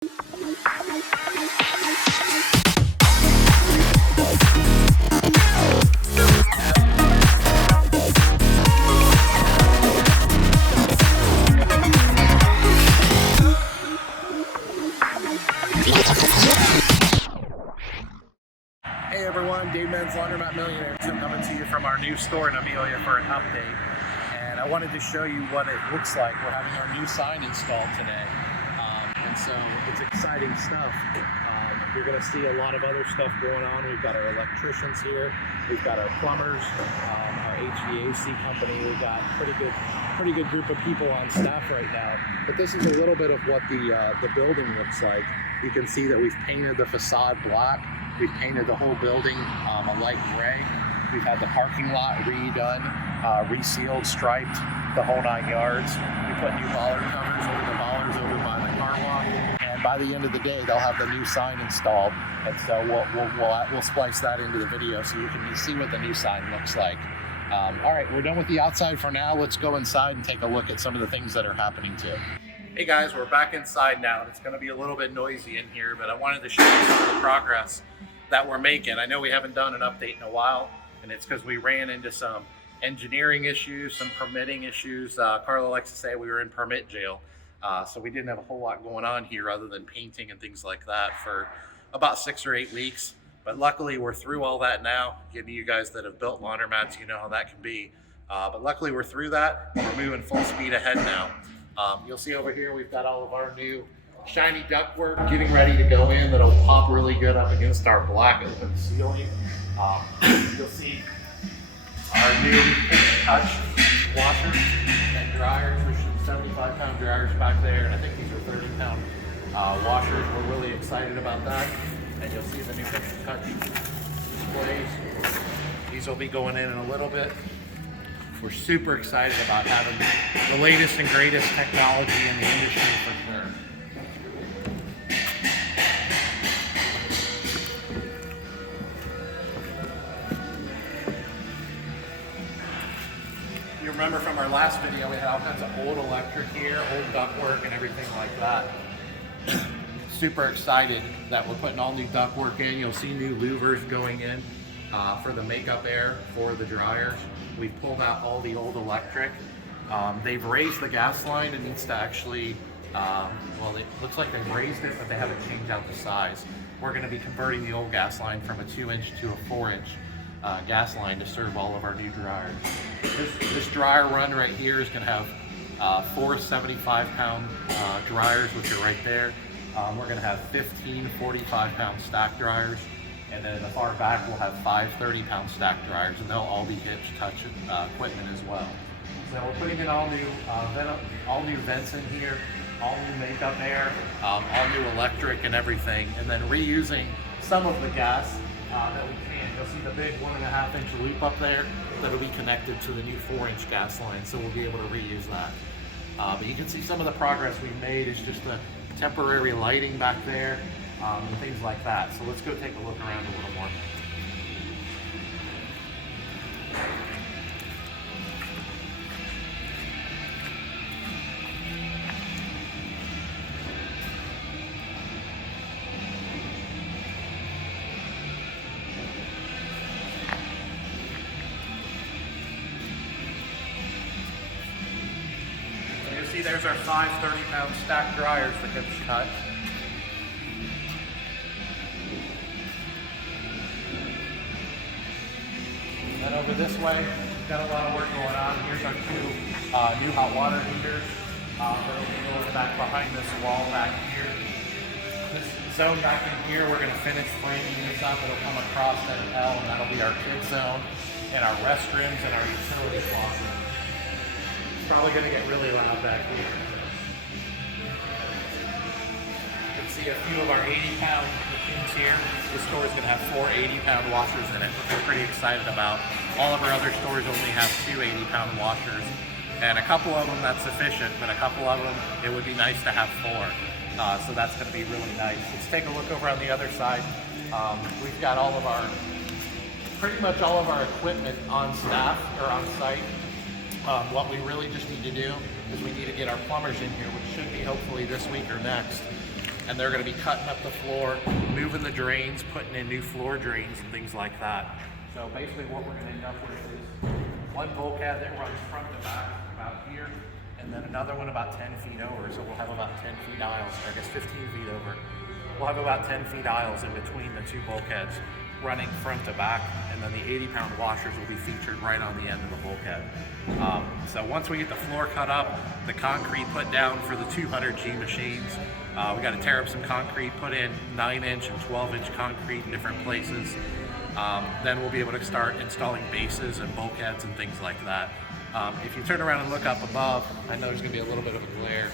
Hey everyone, Menz, Laundromat Millionaire. I'm coming to you from our new store in Amelia for an update. And I wanted to show you what it looks like. We're having our new sign installed today. And so it's exciting stuff. You're going to see a lot of other stuff going on. We've got our electricians here. We've got our plumbers, our HVAC company. We've got pretty good group of people on staff right now. But this is a little bit of what the building looks like. You can see that we've painted the facade black. We've painted the whole building a light gray. We've had the parking lot redone, resealed, striped, the whole 9 yards. We put new bollard covers over the bollards over by the car wash. And by the end of the day, they'll have the new sign installed. And so we'll splice that into the video so you can see what the new sign looks like. All right, we're done with the outside for now. Let's go inside and take a look at some of the things that are happening too. Hey guys, we're back inside now. It's going to be a little bit noisy in here, but I wanted to show you some of the progress that we're making. I know we haven't done an update in a while, and it's because we ran into some engineering issues, some permitting issues. Carla likes to say we were in permit jail, so we didn't have a whole lot going on here other than painting and things like that for about 6 or 8 weeks. But luckily we're through all that now. Getting you guys that have built laundromats, you know how that can be. But luckily we're through that. We're moving full speed ahead now. You'll see over here we've got all of our new shiny ductwork getting ready to go in that'll pop really good up against our black open ceiling. You'll see our new touch washers and dryers. There's some 75-pound dryers back there, and I think these are 30-pound washers. We're really excited about that. And you'll see the new touch displays. These will be going in a little bit. We're super excited about having the latest and greatest technology in the industry for sure. You remember from our last video, we had all kinds of old electric here, old ductwork and everything like that. Super excited that we're putting all new ductwork in. You'll see new louvers going in for the makeup air for the dryers. We've pulled out all the old electric. They've raised the gas line. It needs to actually, well, it looks like they've raised it, but they haven't changed out the size. We're going to be converting the old gas line from a 2-inch to a 4-inch gas line to serve all of our new dryers. This dryer run right here is going to have 4 75-pound dryers, which are right there. We're going to have 15 45-pound stack dryers. And then in the far back, we'll have 5 30-pound stack dryers, and they'll all be hitch touch equipment as well. So we're putting in all new vents in here, all new makeup air, all new electric and everything, and then reusing some of the gas that we can. You'll see the big 1.5-inch loop up there that'll be connected to the new 4-inch gas line, so we'll be able to reuse that. But you can see some of the progress we've made is just the temporary lighting back there. And things like that. So let's go take a look around a little more. So you see there's our 5 30-pound stack dryers that get cut. And over this way, we've got a lot of work going on. Here's our 2 new hot water heaters that'll be going back behind this wall back here. This zone back in here, we're going to finish framing this up. It'll come across at an L, and that'll be our kids zone, and our restrooms, and our utility closet. It's probably going to get really loud back here. You can see a few of our 80-pound machines here. This store is going to have 4 80-pound washers in it, which we're pretty excited about. All of our other stores only have 2 80-pound washers, and a couple of them that's sufficient, but a couple of them it would be nice to have 4. So that's going to be really nice. Let's take a look over on the other side. We've got pretty much all of our equipment on staff or on site. What we really just need to do is we need to get our plumbers in here, which should be hopefully this week or next. and they're going to be cutting up the floor, moving the drains, putting in new floor drains and things like that. So basically what we're going to end up with is one bulkhead that runs front to back about here, and then another one about 10 feet over. So we'll have about 10 feet aisles, I guess 15 feet over. We'll have about 10 feet aisles in between the two bulkheads running front to back, and then the 80-pound washers will be featured right on the end of the bulkhead. So once we get the floor cut up, the concrete put down for the 200G machines, we got to tear up some concrete, put in 9-inch and 12-inch concrete in different places. Then we'll be able to start installing bases and bulkheads and things like that. If you turn around and look up above, I know there's going to be a little bit of a glare.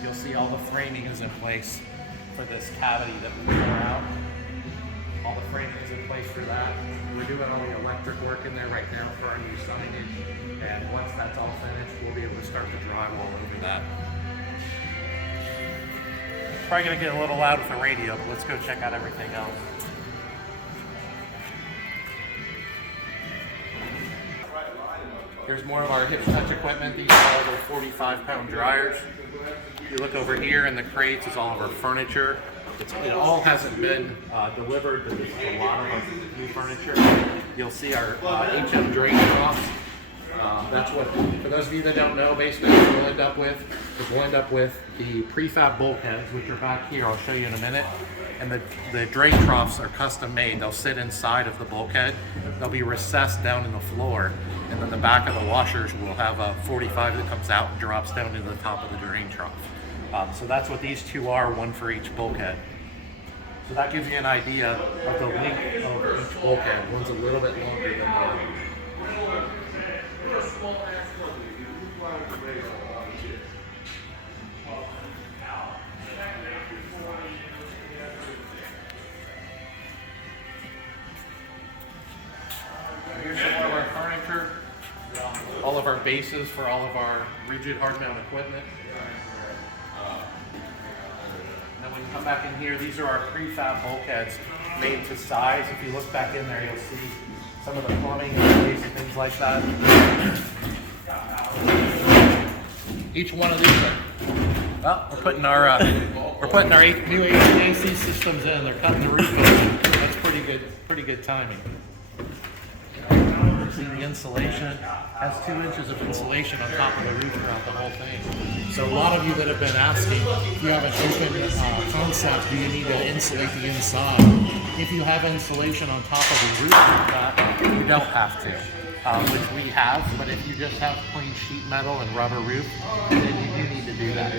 You'll see all the framing is in place for this cavity that we tore out. All the framing is in place for that. We're doing all the electric work in there right now for our new signage. And once that's all finished, we'll be able to start the drywall over that. Probably going to get a little loud with the radio, but let's go check out everything else. Here's more of our hip touch equipment. These are all the 45-pound dryers. You look over here in the crates is all of our furniture. It all hasn't been delivered, but there's a lot of our new furniture. You'll see our HM drain troughs. That's what, for those of you that don't know, basically what we'll end up with is we'll end up with the prefab bulkheads, which are back here. I'll show you in a minute. And the drain troughs are custom made. They'll sit inside of the bulkhead. They'll be recessed down in the floor. And then the back of the washers will have a 45 that comes out and drops down into the top of the drain trough. So that's what these two are, one for each bulkhead. So that gives you an idea of the length of each bulkhead. One's a little bit longer than the other. Here's some more of our furniture, all of our bases for all of our rigid hard mount equipment. And then when you come back in here, these are our prefab bulkheads made to size. If you look back in there, you'll see some of the plumbing in place and things like that. Each one of these are, well, we're putting our new HVAC systems in. They're cutting the roof open. That's pretty good timing. See the insulation has 2 inches of insulation on top of the roof throughout the whole thing. So a lot of you that have been asking, if you have an open concept, do you need to insulate the inside? If you have insulation on top of the roof like that, you don't have to, which we have. But if you just have plain sheet metal and rubber roof, then you do need to do that.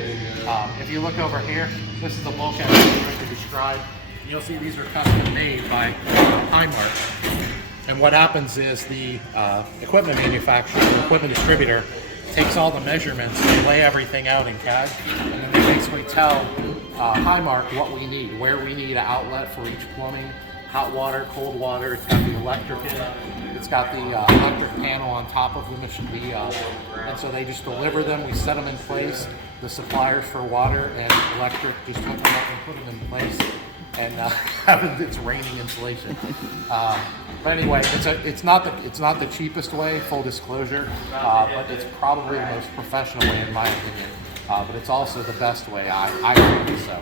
If you look over here, this is the bulkhead I'm going to describe. You'll see these are custom made by Highmark. And what happens is the equipment manufacturer, the equipment distributor, takes all the measurements and lay everything out in CAD, and then they basically tell Highmark what we need, where we need an outlet for each plumbing, hot water, cold water. It's got the electric in it. It's got the electric panel on top of the machine, and so they just deliver them. We set them in place. The suppliers for water and electric just hook them up and put them in place, and it's raining insulation. But anyway, it's not the cheapest way, full disclosure, but it's probably the most professional way in my opinion. But it's also the best way, I think so.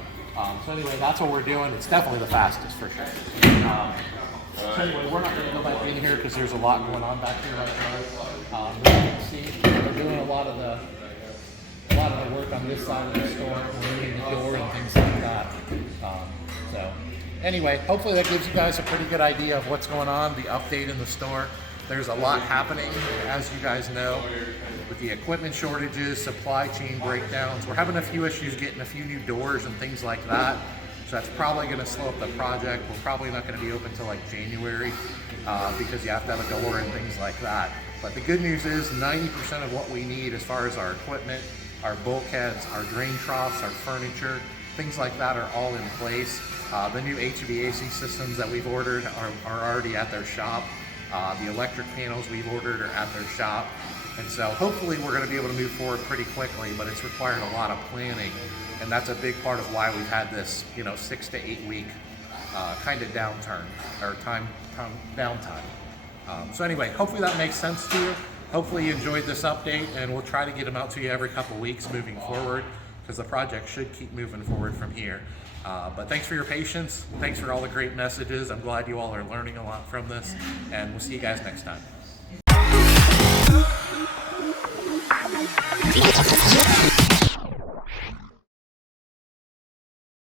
So anyway, that's what we're doing. It's definitely the fastest for sure. So anyway, we're not going to go back in here because there's a lot going on back here right now. As you can see, we're doing a lot of the work on this side of the store, removing the door and things like that. So anyway, hopefully that gives you guys a pretty good idea of what's going on, the update in the store. There's a lot happening, as you guys know, with the equipment shortages, supply chain breakdowns. We're having a few issues getting a few new doors and things like that. So that's probably going to slow up the project. We're probably not going to be open until like January because you have to have a door and things like that. But the good news is 90% of what we need as far as our equipment, our bulkheads, our drain troughs, our furniture, things like that are all in place. The new HVAC systems that we've ordered are already at their shop. The electric panels we've ordered are at their shop. And so hopefully we're going to be able to move forward pretty quickly, but it's required a lot of planning. And that's a big part of why we've had this, 6 to 8 week kind of downturn, or downtime. So anyway, hopefully that makes sense to you. Hopefully you enjoyed this update, and we'll try to get them out to you every couple weeks moving forward, because the project should keep moving forward from here. But thanks for your patience. Thanks for all the great messages. I'm glad you all are learning a lot from this, and we'll see you guys next time.